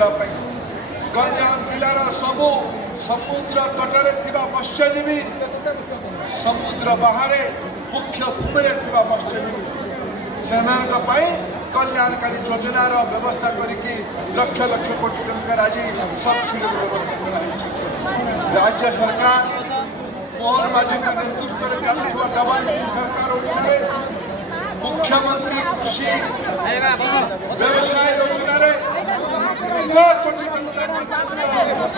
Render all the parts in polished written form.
करने गंजाम जिलार सबू समुद्र तटरे मत्स्यजीवी समुद्र बाहर मुख्य भूमि मत्स्यजीवी से कल्याणकारी योजनार व्यवस्था करके लक्ष लक्ष कोटी टंका आज सब्सिडी व्यवस्था कर राज्य सरकार मोहन माझी नेतृत्व में चलुवा डबल सरकार ओडिशा रे मुख्यमंत्री कृषि व्यवसाय योजना रे 1 कोटी टंका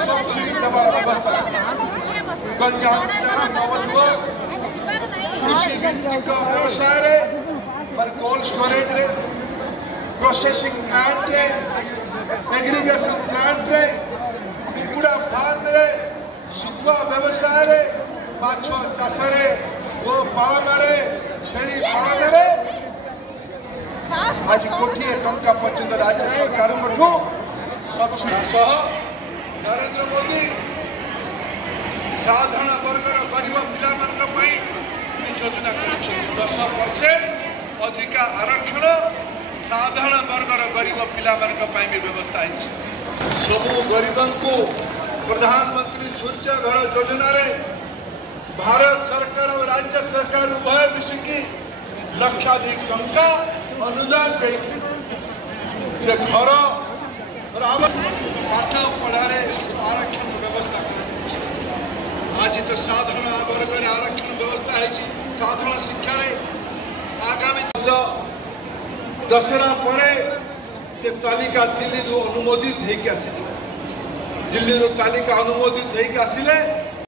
सब्सिडी देवार व्यवस्था गंजाम जिलार नवजुवक कृषि भित्तिक व्यवसाय रे कोल्ड स्टोरेज रे प्रोसेसिंग प्लांट रे एग्रीगेशन प्लांट रे कुकुड़ा फार्म रे सुखुआ व्यवसाय रे माछ चाष रे गो पालन रे छेली पालन रे आज कोटी टंका पर्यंत राज्य सरकार सब्सिडी सह नरेंद्र मोदी साधारण वर्गर गरीब पिला योजना कर 10% अधिका आरक्षण साधारण वर्गर गरीब पिला भी व्यवस्था है सबू गरीब को प्रधानमंत्री सूर्य घर योजना रे भारत सरकार और राज्य सरकार उभय मिसिकी लक्षाधिक टंका अनुदान दे से घर पाठ पढ़ारे आरक्षण व्यवस्था कर आज तो साधारण वर्ग आरक्षण व्यवस्था है साधारण शिक्षा रे आगामी दशरा पर से तालिका दिल्ली अनुमोदित होकर दिल्ली तालिका अनुमोदित होकर आसिले